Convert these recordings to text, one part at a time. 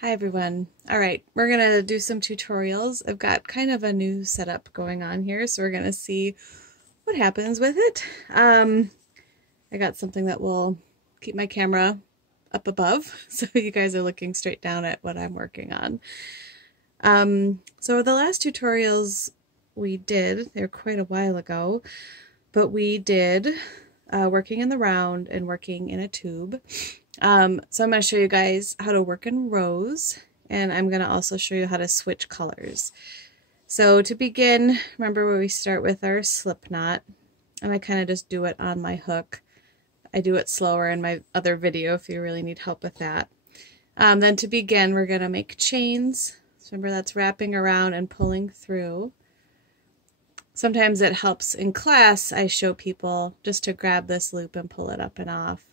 Hi everyone. All right, we're gonna do some tutorials. I've got kind of a new setup going on here, so we're gonna see what happens with it. I got something that will keep my camera up above, so you guys are looking straight down at what I'm working on. So the last tutorials we did, they're quite a while ago, but we did working in the round and working in a tube. So I'm going to show you guys how to work in rows, and I'm going to also show you how to switch colors. So to begin, remember where we start with our slip knot, and I kind of just do it on my hook. I do it slower in my other video if you really need help with that. Then to begin, we're going to make chains. So remember, that's wrapping around and pulling through. Sometimes it helps in class, I show people just to grab this loop and pull it up and off.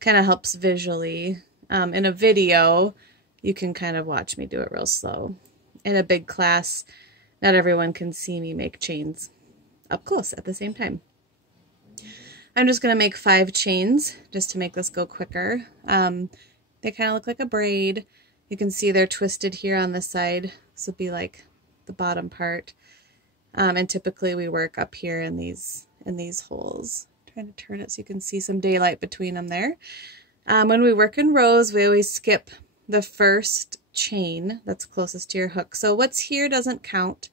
Kind of helps visually. In a video, you can kind of watch me do it real slow. In a big class, not everyone can see me make chains up close at the same time. I'm just going to make 5 chains just to make this go quicker. They kind of look like a braid. You can see they're twisted here on this side. This will be like the bottom part. And typically we work up here in these holes. Trying to turn it so you can see some daylight between them there. When we work in rows, we always skip the first chain that's closest to your hook. So what's here doesn't count.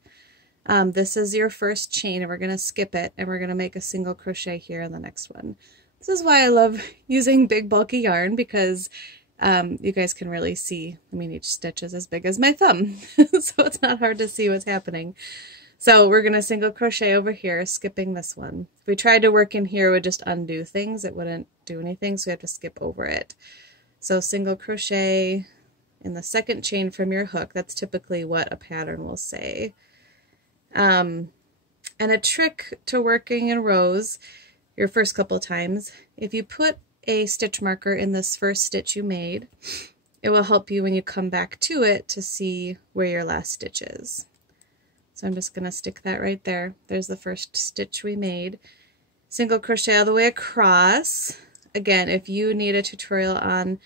This is your first chain, and we're going to skip it, and we're going to make a single crochet here in the next one. This is why I love using big bulky yarn, because you guys can really see, I mean, each stitch is as big as my thumb, so it's not hard to see what's happening. So we're going to single crochet over here, skipping this one. If we tried to work in here, it would just undo things. It wouldn't do anything, so we have to skip over it. So single crochet in the second chain from your hook. That's typically what a pattern will say. And a trick to working in rows, your first couple times, if you put a stitch marker in this first stitch you made, it will help you when you come back to it to see where your last stitch is. So I'm just going to stick that right there. There's the first stitch we made. Single crochet all the way across. Again, if you need a tutorial on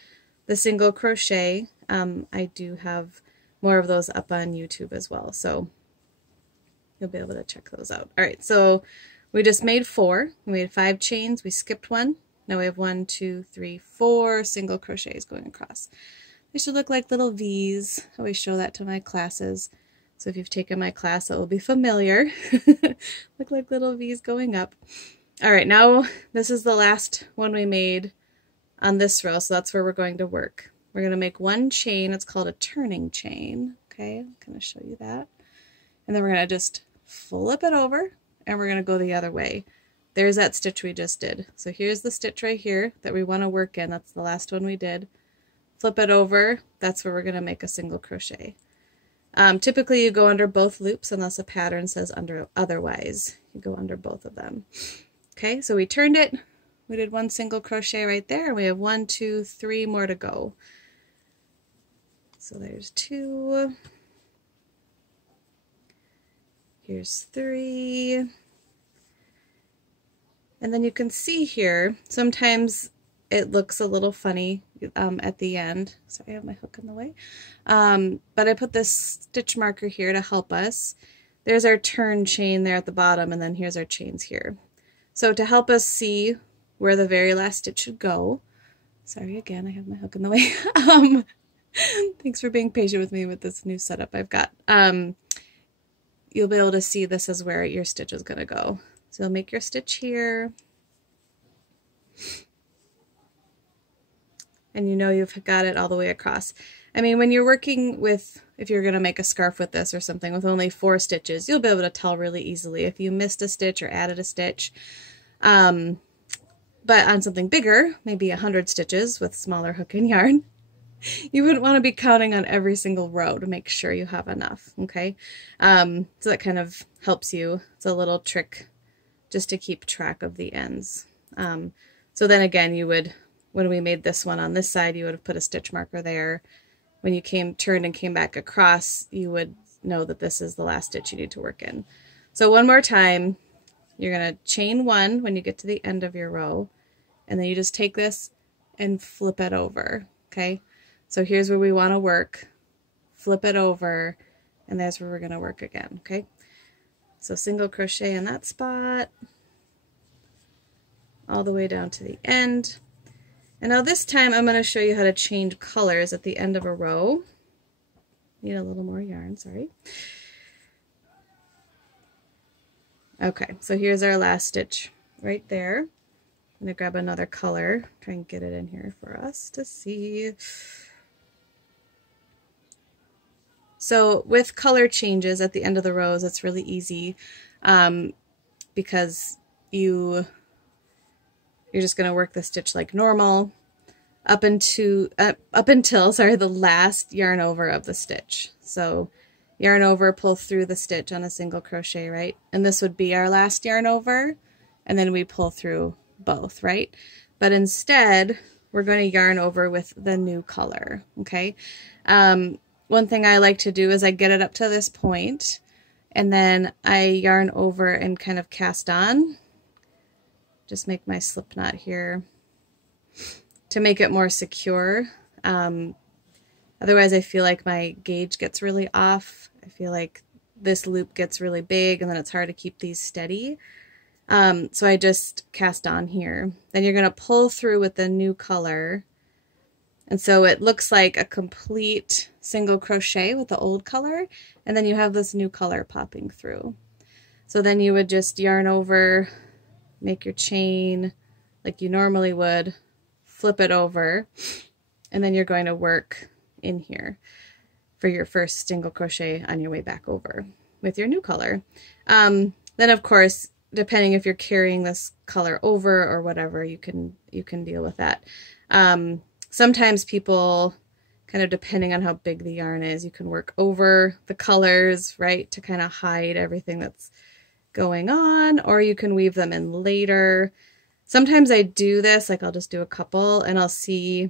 the single crochet, I do have more of those up on YouTube as well, so you'll be able to check those out. All right, so we just made 4. We made 5 chains. We skipped 1. Now we have 1, 2, 3, 4 single crochets going across. They should look like little V's. I always show that to my classes. So if you've taken my class, it will be familiar. Look like little V's going up. All right, now this is the last one we made on this row, so that's where we're going to work. We're going to make 1 chain. It's called a turning chain. Okay, I'm going to show you that. And then we're going to just flip it over, and we're going to go the other way. There's that stitch we just did. So here's the stitch right here that we want to work in. That's the last one we did. Flip it over. That's where we're going to make a single crochet. Typically you go under both loops unless a pattern says otherwise. You go under both of them. Okay, so we turned it. We did 1 single crochet right there. We have 1, 2, 3 more to go. So there's 2. Here's 3. And then you can see here, sometimes it looks a little funny at the end. Sorry, I have my hook in the way. But I put this stitch marker here to help us. There's our turn chain there at the bottom, and then here's our chains here. So to help us see where the very last stitch should go, sorry again, I have my hook in the way. Thanks for being patient with me with this new setup I've got. You'll be able to see this is where your stitch is going to go. So you'll make your stitch here. And you know you've got it all the way across. I mean, when you're working with, if you're going to make a scarf with this or something with only 4 stitches, you'll be able to tell really easily if you missed a stitch or added a stitch. But on something bigger, maybe 100 stitches with smaller hook and yarn, you wouldn't want to be counting on every single row to make sure you have enough, okay? So that kind of helps you. It's a little trick just to keep track of the ends. So then again, you would, when we made this one on this side, you would have put a stitch marker there. When you turned and came back across, you would know that this is the last stitch you need to work in. So one more time, you're going to chain 1 when you get to the end of your row, and then you just take this and flip it over, okay? So here's where we want to work, flip it over, and there's where we're going to work again, okay? So single crochet in that spot, all the way down to the end. And now this time I'm going to show you how to change colors at the end of a row. Need a little more yarn, sorry. Okay, so here's our last stitch right there. I'm going to grab another color, try and get it in here for us to see. So with color changes at the end of the rows, it's really easy because you're just going to work the stitch like normal up until the last yarn over of the stitch. So yarn over, pull through the stitch on a single crochet, right? And this would be our last yarn over, and then we pull through both, right? But instead, we're going to yarn over with the new color, okay? One thing I like to do is I get it up to this point, and then I yarn over and kind of cast on. Just make my slip knot here to make it more secure. Otherwise, I feel like my gauge gets really off. I feel like this loop gets really big, and then it's hard to keep these steady. So I just cast on here. Then you're going to pull through with the new color. And so it looks like a complete single crochet with the old color, and then you have this new color popping through. So then you would just yarn over, make your chain like you normally would, flip it over, and then you're going to work in here for your first single crochet on your way back over with your new color. Then of course, depending if you're carrying this color over or whatever, you can deal with that. Sometimes people, kind of depending on how big the yarn is, you can work over the colors, right, to kind of hide everything that's going on, or you can weave them in later. Sometimes I do this, like I'll just do a couple and I'll see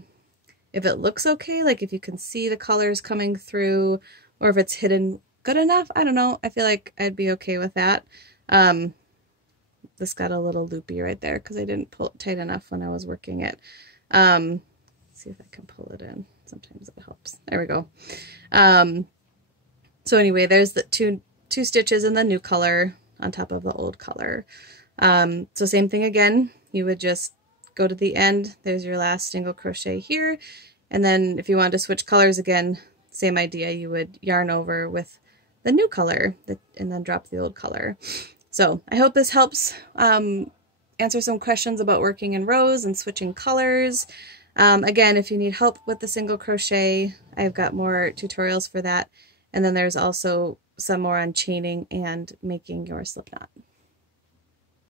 if it looks okay, like if you can see the colors coming through, or if it's hidden good enough. I don't know. I feel like I'd be okay with that. This got a little loopy right there because I didn't pull it tight enough when I was working it. See if I can pull it in. Sometimes it helps. There we go. So anyway, there's the two stitches in the new color on top of the old color. So same thing again. You would just go to the end. There's your last single crochet here. And then if you want to switch colors again, same idea. You would yarn over with the new color and then drop the old color. So I hope this helps answer some questions about working in rows and switching colors. Again, if you need help with the single crochet, I've got more tutorials for that. And then there's also some more on chaining and making your slip knot.